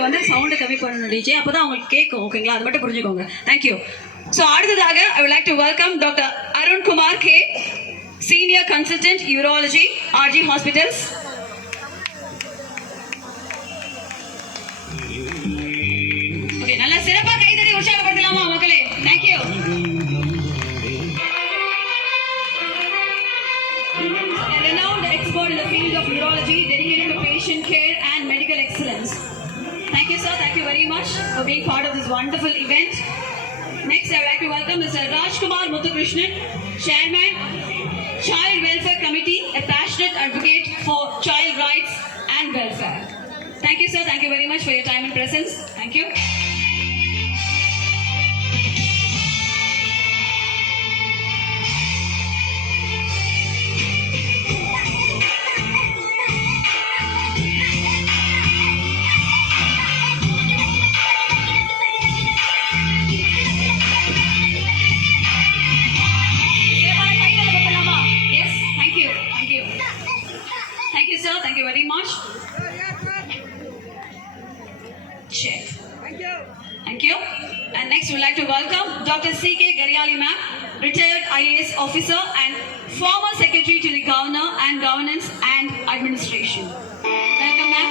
நீங்க வந்து சவுண்ட் கம்மி பண்ணணும் டிஜே, அப்பதான் உங்களுக்கு கேட்கும். ஓகேங்களா? அது மட்டும் புரிஞ்சுக்கோங்க. தேங்க்யூ. ஸோ அடுத்ததாக ஐ would like to welcome Dr. Arun Kumar K, Senior Consultant Urology, RG Hospitals. Okay, நல்ல சிறப்பா கைதடி உற்சாகப்படுத்தலாமா மக்களே? Thank you. A renowned expert in the field of urology, dedicated to patient care and medical excellence. Thank you, sir. Thank you very much for being part of this wonderful event. Next, I would like to welcome Mr. Rajkumar Muthukrishnan, Chairman, Child Welfare Committee, a passionate advocate for child rights and welfare. Thank you, sir. Thank you very much for your time and presence. Thank you. Thank you very much. Check. Thank you. And next we would like to welcome Dr. C.K. Garyali ma'am, retired IAS officer and former secretary to the Governor and Governance and Administration. Welcome ma'am.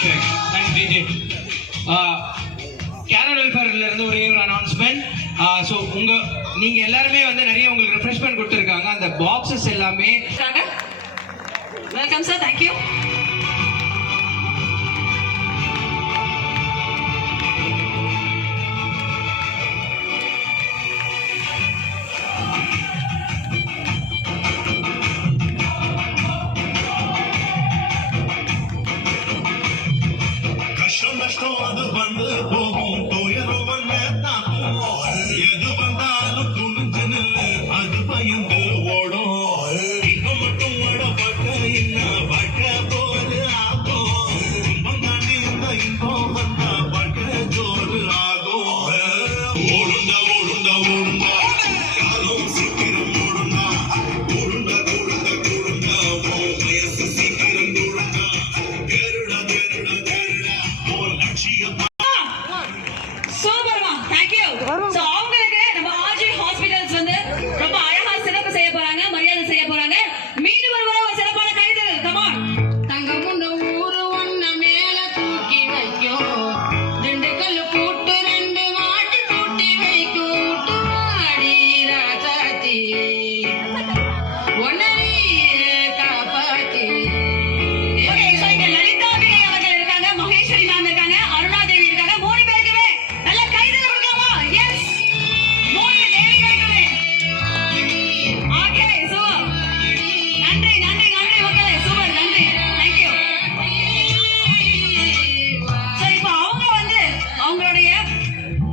Check. Thanks, DJ. கேரல் வெல்ஃபேர்ல இருந்து ஒரே ஒரு announcement. So நீங்க எல்லாருமே வந்து நிறைய உங்களுக்கு ரெஃப்ரெஷ்மெண்ட் கொடுத்துருக்காங்க. அந்த பாக்ஸஸ் எல்லாமே. Welcome sir. தேங்க்யூ. அது வந்து போகும் துயரம் எது வந்தாலும் துணிஞ்சு நில்லு, அது பயந்து ஓடும். இப்ப மட்டும் வடப்பட்ட என்ன வாழ்க்கை போது ஆகும். இன்பம் தாண்டி இந்த இன்பம் வந்தா வாழ்க்கை ஜோறு ஆகும். ஓடுண்டா ஓடுண்டா ஓடுண்டா காலம் சீக்கிரம் ஓடுண்டா. ஓடுண்டா ஓடுண்டா ஓடுண்டா வயசு சீக்கிரம் ஓடுண்டா. கேருடா கேருடா கேருடா ஓ லட்சியம். சூப்பர்மா. தேங்க்யூ. சோ அவங்களுக்கு நம்ம ஆர்ஜி ஹாஸ்பிடல்ஸ் வந்து ரொம்ப அழகா சிறப்பு செய்ய போறாங்க, மரியாதை செய்ய போறாங்க. மீண்டும் ஒரு முறை ஒரு சிறப்பான கைதல். Come on. தங்கமுண்ட ஊரு ஒன்ன மேல தூக்கி வைக்கும், ரெண்டு கல்லு கூட்டு ரெண்டு மாட்டி கூட்டி வைக்கும். மாடி ராசாத்தி ஒன்னரி காப்பாத்தி. ஓகே, சோ இங்க லலிதாம்பிகை அவர்கள் இருக்காங்க, மகேஸ்வரி மேம் இருக்காங்க, அருணா தேவி இருக்காங்க. மூணு பேருக்குமே நல்ல கைதல் கொடுக்கலாமா? எஸ், மூணு தேவிகளுக்குமே. Okay, super. நன்றி நன்றி நன்றி மக்களே. சூப்பர், நன்றி. தேங்க்யூ. சோ இப்போ அவங்க வந்து அவங்களுடைய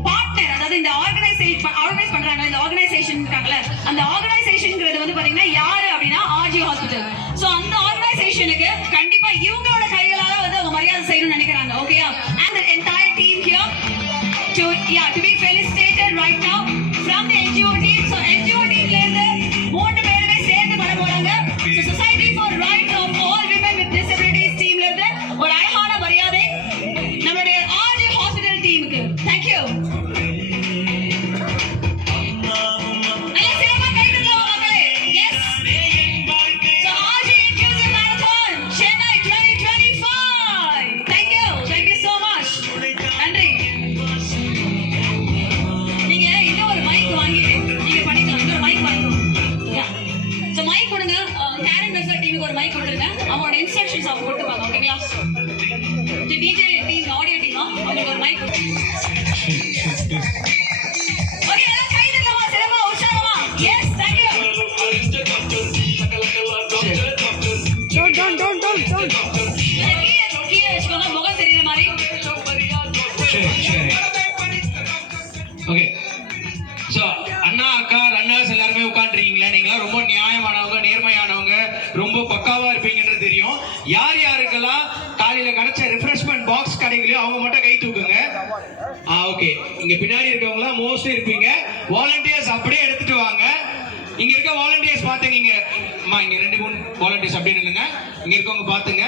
பார்ட்னர், அதாவது இந்த ஆர்கனைஸ் பண்றாங்க, இந்த ஆர்கனைசேஷன் இருக்காங்கல்ல, அந்த ஆர்கனைசேஷன்ங்கிறது வந்து பாத்தீங்கன்னா யாரு அப்படின்னா ஆர்ஜி ஹாஸ்பிடல். சோ அந்த ஆர்கனைசேஷனுக்கு கண்டிப்பா இவங்களோட கைகளால வந்து அவங்க மரியாதை செய்யணும்னு நினைக்கிறாங்க. ஓகேயா? And the entire team here to be felicitated right now from the NGO team. So NGO team ல இருந்து மூணு பேருமே சேர்ந்து பண்ண போறாங்க. So Society for Rights of All Women with Disabilities team ல இருந்து ஒரு அழகான மரியாதை நம்மளுடைய ஆர்ஜி ஹாஸ்பிடல் டீமுக்கு. Thank you. நல்ல சிறப்பா கைதட்டலாம் மக்களே. Yes. So RG Inclusive Marathon Chennai 2025. Thank you. Thank you so much. நன்றி. நீங்க இன்னும் ஒரு மைக் வாங்கிட்டு நீங்க பண்ணிக்கலாம். இன்னொரு மைக் வாங்கிக்கோங்க. ஸோ மைக் கொடுங்க. கேரன் வெல்ஃபேர் டீமுக்கு ஒரு மைக் கொடுத்துருங்க. அவங்களோட இன்ஸ்ட்ரக்ஷன்ஸ் அவங்க கொடுத்துப்பாங்க. ஓகேங்களா? டிஜே டீம், ஆடியோ டீமா அவங்களுக்கு ஒரு மைக் கொடுத்து. ஓகே, எல்லாம் கை தட்டலாமா? சிறப்பா, உற்சாகமா? Yes, thank you. கீழே வச்சுக்கோங்க, முகம் தெரியுற மாதிரி. ஓகே, ஸோ அண்ணா அக்கா ரன்னர்ஸ் எல்லாருமே உட்காந்துருக்கீங்களா? நீங்களா ரொம்ப நியாயமானவங்க, நேர்மையானவங்க, ரொம்ப பக்காவா இருப்பீங்கன்றது தெரியும். யார் யாருக்கு கிடைச்ச ரிஃப்ரெஷ்மெண்ட் பாக்ஸ் கிடைக்கலையோ அவங்க மட்டும் கை தூக்குங்க. ஓகே, இங்க பின்னாடி இருக்கவங்க மோஸ்ட்லி இருப்பீங்க. வாலண்டியர்ஸ் அப்படியே எடுத்துட்டு வாங்க. இங்க இருக்க வாலண்டியர்ஸ் பாத்துங்க. இங்க 2-3 வாலண்டியர்ஸ் அப்படியே நில்லுங்க. இங்க இருக்கவங்க பாத்துங்க.